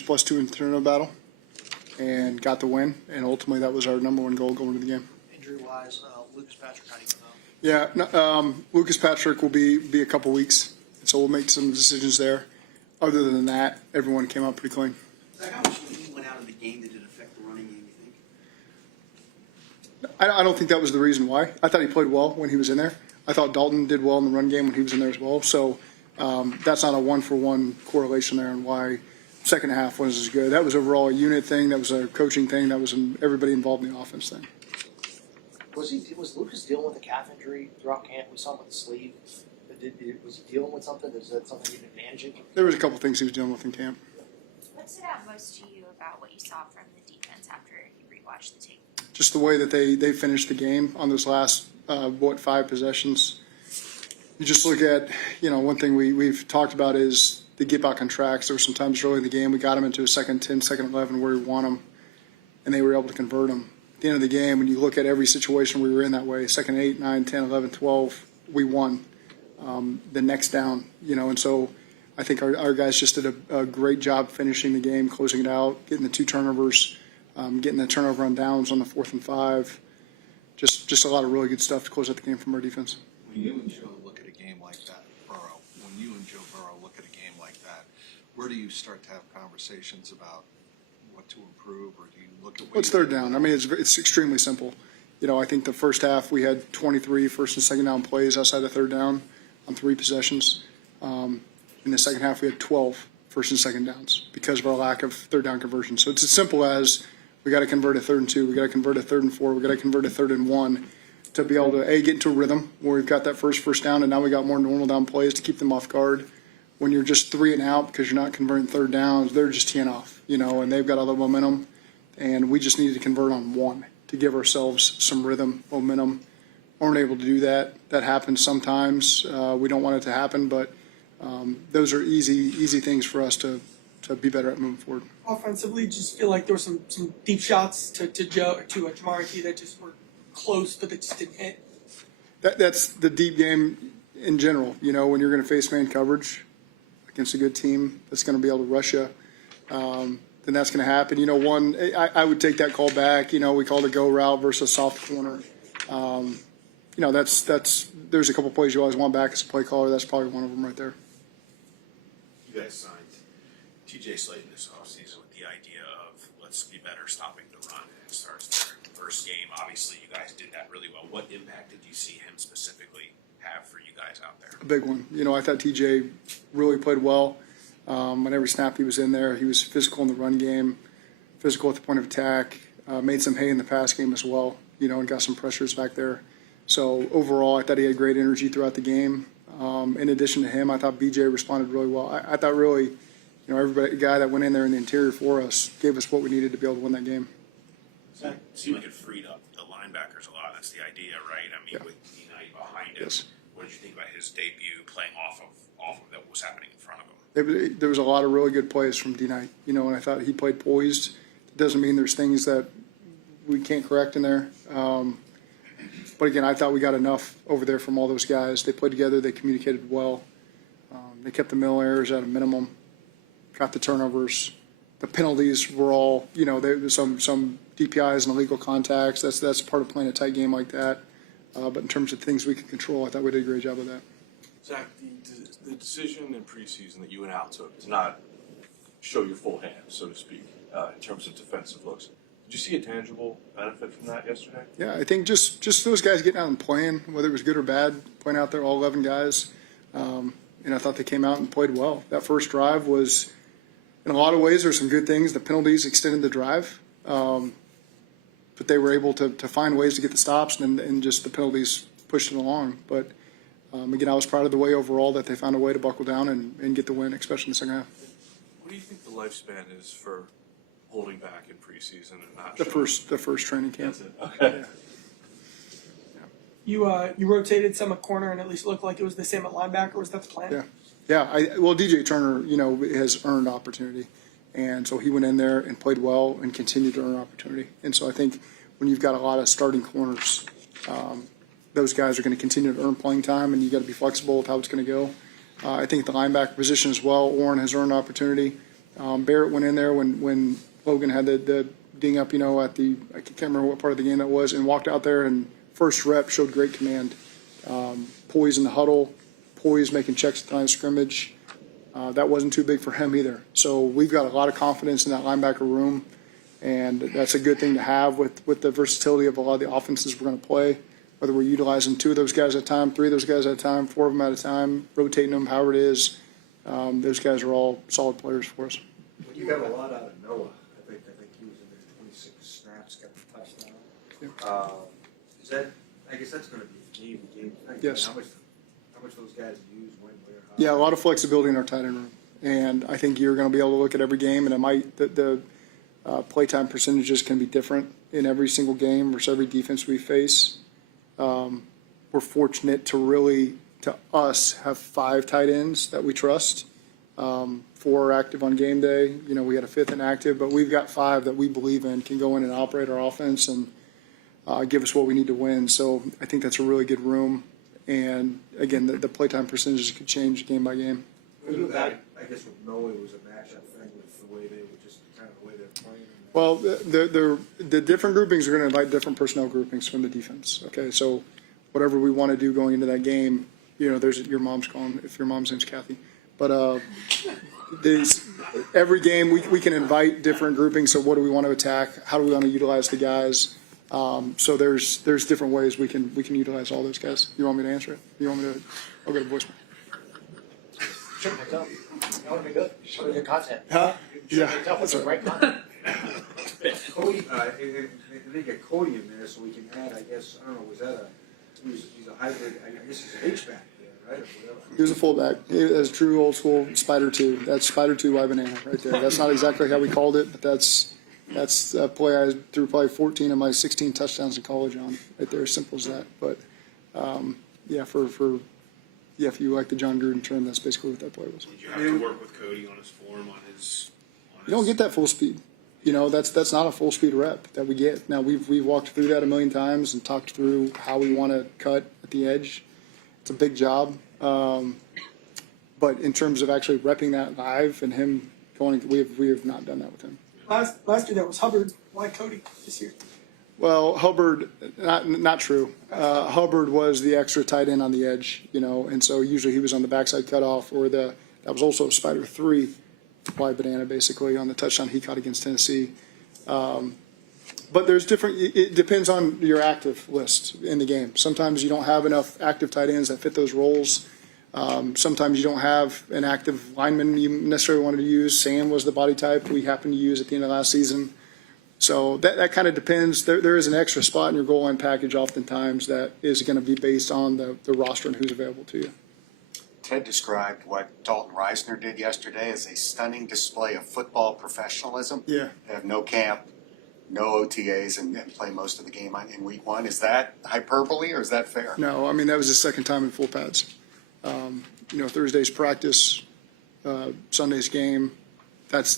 +2 in the turnover battle and got the win, and ultimately that was our number one goal going into the game. Injury-wise, Lucas Patrick, how do you know? Yeah, no, Lucas Patrick will be a couple weeks, so we'll make some decisions there. Other than that, everyone came out pretty clean. Zach, how much when he went out of the game did it affect the running game, you think? I don't think that was the reason why. I thought he played well when he was in there. I thought Dalton did well in the run game when he was in there as well. So that's not a one-for-one correlation there on why second half was as good. That was overall a unit thing. That was a coaching thing. That was everybody involved in the offense thing. Was Lucas dealing with a calf injury throughout camp? We saw him with the sleeve. Was he dealing with something? Is that something he's been managing? There was a couple things he was dealing with in camp. What stood out most to you about what you saw from the defense after you rewatched the tape? Just the way that they finished the game on those last 5 possessions. You just look at, one thing we've talked about is they get back on tracks. There were some times early in the game we got them into a second 10, second 11 where we want them, and they were able to convert them. At the end of the game, when you look at every situation we were in that way, second 8, 9, 10, 11, 12, we won. The next down, and so I think our guys just did a great job finishing the game, closing it out, getting the 2 turnovers, getting the turnover on downs on the 4th and 5. Just a lot of really good stuff to close out the game from our defense. When you and Joe look at a game like that, when you and Joe Burrow look at a game like that, where do you start to have conversations about what to improve, or do you look at? What's third down? I mean, it's extremely simple. I think the first half we had 23 first and second down plays outside of third down on 3 possessions. In the second half, we had 12 first and second downs because of our lack of third down conversion. So it's as simple as we got to convert a 3rd and 2, we got to convert a 3rd and 4, we got to convert a 3rd and 1 to be able to get into a rhythm where we've got that first down, and now we got more normal down plays to keep them off guard. When you're just 3 and out because you're not converting third downs, they're just teeing off, and they've got all the momentum, and we just needed to convert on 1 to give ourselves some rhythm, momentum. Aren't able to do that. That happens sometimes. We don't want it to happen, but those are easy things for us to be better at moving forward. Offensively, just feel like there were some deep shots to Joe to Jamari that just were close, but they just didn't hit. That's the deep game in general. When you're going to face man coverage against a good team that's going to be able to rush you, then that's going to happen. I would take that call back. We called a go route versus a soft corner. There's a couple plays you always want back as a play caller. That's probably one of them right there. You guys signed TJ Slayton this offseason with the idea of let's be better stopping the run, and it starts there. First game, obviously, you guys did that really well. What impact did you see him specifically have for you guys out there? A big one. I thought TJ really played well. On every snap he was in there, he was physical in the run game, physical at the point of attack, made some hay in the pass game as well, and got some pressures back there. So overall, I thought he had great energy throughout the game. In addition to him, I thought BJ responded really well. I thought really, everybody, the guy that went in there in the interior for us gave us what we needed to be able to win that game. It seemed like it freed up the linebackers a lot. That's the idea, right? I mean, with D-Knight behind him, Yes. What did you think about his debut playing off of what was happening in front of him? There was a lot of really good plays from D-Knight, and I thought he played poised. It doesn't mean there's things that we can't correct in there. But again, I thought we got enough over there from all those guys. They played together. They communicated well. They kept the middle errors at a minimum, got the turnovers. The penalties were all, there was some DPIs and illegal contacts. That's part of playing a tight game like that. But in terms of things we could control, I thought we did a great job of that. Zach, the decision in preseason that you and Al took to not show your full hand, so to speak, in terms of defensive looks, did you see a tangible benefit from that yesterday? Yeah, I think just those guys getting out and playing, whether it was good or bad, playing out there, all 11 guys, and I thought they came out and played well. That first drive was, in a lot of ways, there's some good things. The penalties extended the drive, but they were able to find ways to get the stops, and just the penalties pushed it along. But again, I was proud of the way overall that they found a way to buckle down and get the win, especially in the second half. What do you think the lifespan is for holding back in preseason and not The first training camp. That's it. Okay. You rotated some at corner, and at least looked like it was the same at linebacker. Was that the plan? Yeah. Well, DJ Turner, has earned opportunity, and so he went in there and played well and continued to earn opportunity. And so I think when you've got a lot of starting corners, those guys are going to continue to earn playing time, and you got to be flexible with how it's going to go. I think the linebacker position as well, Warren has earned opportunity. Barrett went in there when Logan had the ding up, at I can't remember what part of the game that was, and walked out there and first rep showed great command. Poise in the huddle, poise making checks at the line of scrimmage. That wasn't too big for him either. So we've got a lot of confidence in that linebacker room, and that's a good thing to have with the versatility of a lot of the offenses we're going to play, whether we're utilizing 2 of those guys at a time, 3 of those guys at a time, 4 of them at a time, rotating them, however it is. Those guys are all solid players for us. You got a lot out of Noah. I think he was in there 26 snaps, got the touchdown. Is that? I guess that's going to be a game thing. Yes. How much those guys use, when, where, how? Yeah, a lot of flexibility in our tight end room, and I think you're going to be able to look at every game, and it might the playtime percentages can be different in every single game versus every defense we face. We're fortunate to us have 5 tight ends that we trust. 4 are active on game day. We had a 5th inactive, but we've got 5 that we believe in can go in and operate our offense and give us what we need to win. So I think that's a really good room. And again, the playtime percentages could change game by game. For you, I guess with Noah, it was a matchup thing with the way they were just kind of the way they're playing. Well, the different groupings are going to invite different personnel groupings from the defense. Okay, so whatever we want to do going into that game, there's your mom's calling if your mom's name's Kathy. But every game we can invite different groupings. So what do we want to attack? How do we want to utilize the guys? So there's different ways we can utilize all those guys. You want me to answer it? You want me to? I'll get a voicemail. Should pick up. That would have been good. Should have good content. Huh? Should pick up with the right content. Cody, they get Cody in there, so we can add. I guess I don't know. Was that he's a hybrid? I guess he's an H-back there, right? Or whatever. He was a fullback. He was true old school Spider 2. That's Spider 2 Y banana right there. That's not exactly how we called it, but that's a play I threw probably 14 of my 16 touchdowns in college on right there. Simple as that. But if you like the John Gruden term, that's basically what that play was. Did you have to work with Cody on his form, on his? You don't get that full speed. That's not a full speed rep that we get. Now we've walked through that a million times and talked through how we want to cut at the edge. It's a big job, but in terms of actually repping that live and him going, we have not done that with him. Last year that was Hubbard. Why Cody this year? Well, Hubbard, not true. Hubbard was the extra tight end on the edge, and so usually he was on the backside cutoff or that was also a Spider 3 wide banana basically on the touchdown he caught against Tennessee. But there's different, it depends on your active list in the game. Sometimes you don't have enough active tight ends that fit those roles. Sometimes you don't have an active lineman you necessarily wanted to use. Sam was the body type we happened to use at the end of last season. So that kind of depends. There is an extra spot in your goal line package oftentimes that is going to be based on the roster and who's available to you. Ted described what Dalton Reisner did yesterday as a stunning display of football professionalism. Yeah. They have no camp, no OTAs, and play most of the game in week 1. Is that hyperbole or is that fair? No, I mean, that was his second time in full pads. Thursday's practice, Sunday's game, that's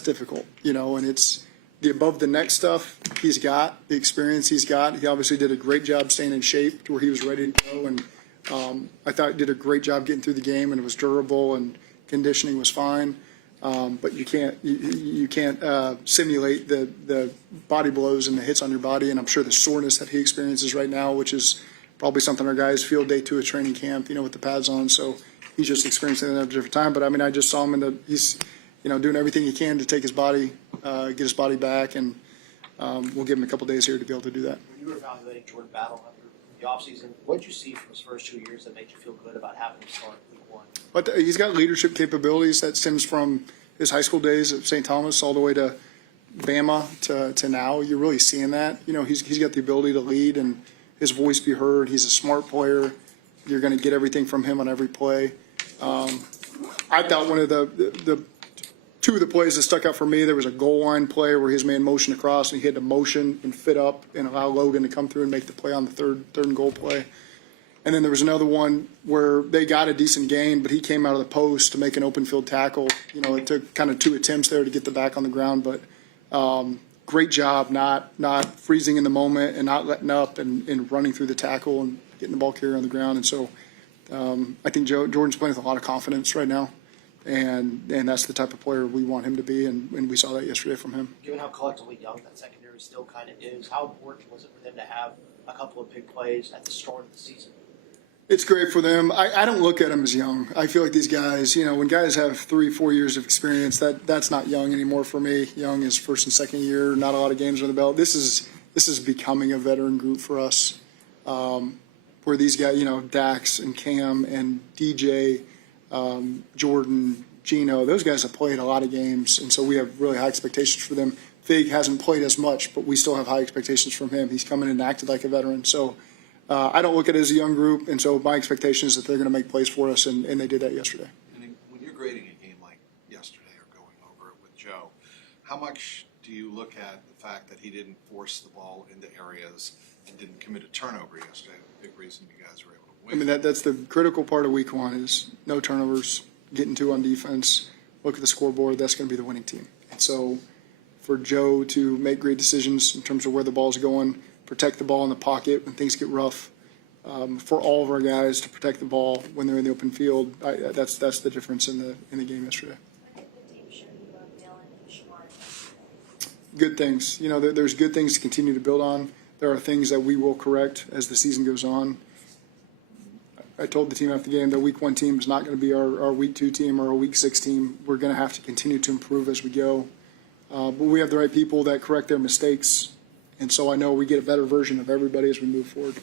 difficult, and it's the above the neck stuff he's got, the experience he's got. He obviously did a great job staying in shape to where he was ready to go, and I thought he did a great job getting through the game, and it was durable, and conditioning was fine. But you can't simulate the body blows and the hits on your body, and I'm sure the soreness that he experiences right now, which is probably something our guys feel day 2 of training camp, with the pads on. So he's just experiencing it at a different time. But I mean, I just saw him he's doing everything he can to take his body, get his body back, and we'll give him a couple days here to be able to do that. When you were evaluating Jordan Battle after the offseason, what did you see from his first 2 years that made you feel good about having him start week 1? But he's got leadership capabilities that stems from his high school days at St. Thomas all the way to Bama to now. You're really seeing that. He's got the ability to lead and his voice be heard. He's a smart player. You're going to get everything from him on every play. I thought one of the 2 of the plays that stuck out for me, there was a goal line play where his man motioned across and he had to motion and fit up and allow Logan to come through and make the play on the third and goal play. And then there was another one where they got a decent gain, but he came out of the post to make an open field tackle. It took kind of 2 attempts there to get the back on the ground, but great job not freezing in the moment and not letting up and running through the tackle and getting the ball carrier on the ground. And so I think Jordan's playing with a lot of confidence right now. and that's the type of player we want him to be, and we saw that yesterday from him. Given how collectively young that secondary still kind of is, how important was it for them to have a couple of big plays at the start of the season? It's great for them. I don't look at them as young. I feel like these guys, when guys have 3-4 years of experience, that's not young anymore for me. Young is first and second year, not a lot of games on the belt. This is becoming a veteran group for us, where these guys, Dax and Cam and DJ, Jordan, Gino, those guys have played a lot of games, and so we have really high expectations for them. Fig hasn't played as much, but we still have high expectations from him. He's come in and acted like a veteran, so I don't look at it as a young group, and so my expectation is that they're going to make plays for us, and they did that yesterday. And when you're grading a game like yesterday or going over it with Joe, how much do you look at the fact that he didn't force the ball into areas and didn't commit a turnover yesterday? The big reason you guys were able to win. I mean, that's the critical part of week one is no turnovers, getting two on defense, look at the scoreboard, that's going to be the winning team. And so for Joe to make great decisions in terms of where the ball's going, protect the ball in the pocket when things get rough, for all of our guys to protect the ball when they're in the open field, that's the difference in the game yesterday. What did the tape show you of Dylan and Shamar yesterday? Good things. There's good things to continue to build on. There are things that we will correct as the season goes on. I told the team after the game that week one team is not going to be our week two team or our week six team. We're going to have to continue to improve as we go. But we have the right people that correct their mistakes. And so I know we get a better version of everybody as we move forward.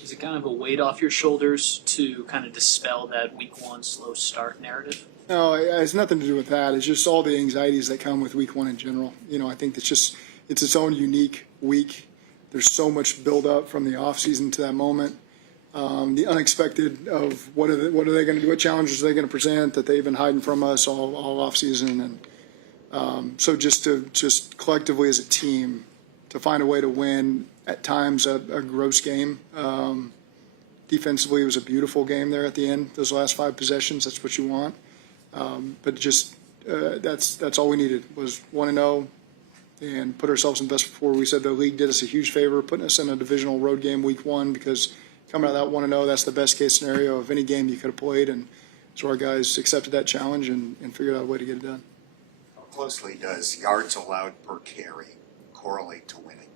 Is it kind of a weight off your shoulders to kind of dispel that week one slow start narrative? No, it has nothing to do with that. It's just all the anxieties that come with week one in general. I think it's its own unique week. There's so much build-up from the offseason to that moment. The unexpected of what are they going to do? What challenges are they going to present that they've been hiding from us all offseason? And so just collectively as a team to find a way to win at times a gross game. Defensively, it was a beautiful game there at the end. Those last 5 possessions, that's what you want. But just that's all we needed was 1-0 and put ourselves in best before. We said the league did us a huge favor putting us in a divisional road game week one because coming out of that 1-0, that's the best case scenario of any game you could have played. And so our guys accepted that challenge and figured out a way to get it done. How closely does yards allowed per carry correlate to winning?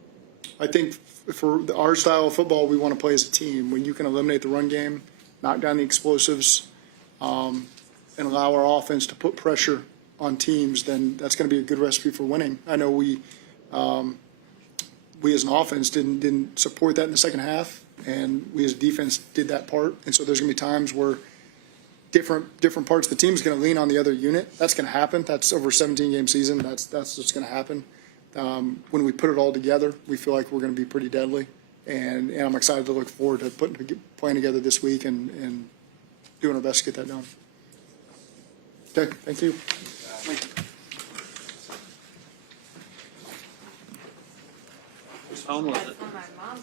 I think for our style of football, we want to play as a team. When you can eliminate the run game, knock down the explosives, and allow our offense to put pressure on teams, then that's going to be a good recipe for winning. I know we as an offense didn't support that in the second half, and we as a defense did that part. And so there's going to be times where different parts of the team is going to lean on the other unit. That's going to happen. That's over a 17-game season. That's what's going to happen. When we put it all together, we feel like we're going to be pretty deadly, and I'm excited to look forward to playing together this week and doing our best to get that done. Okay, thank you. Whose phone was it? That's when my mom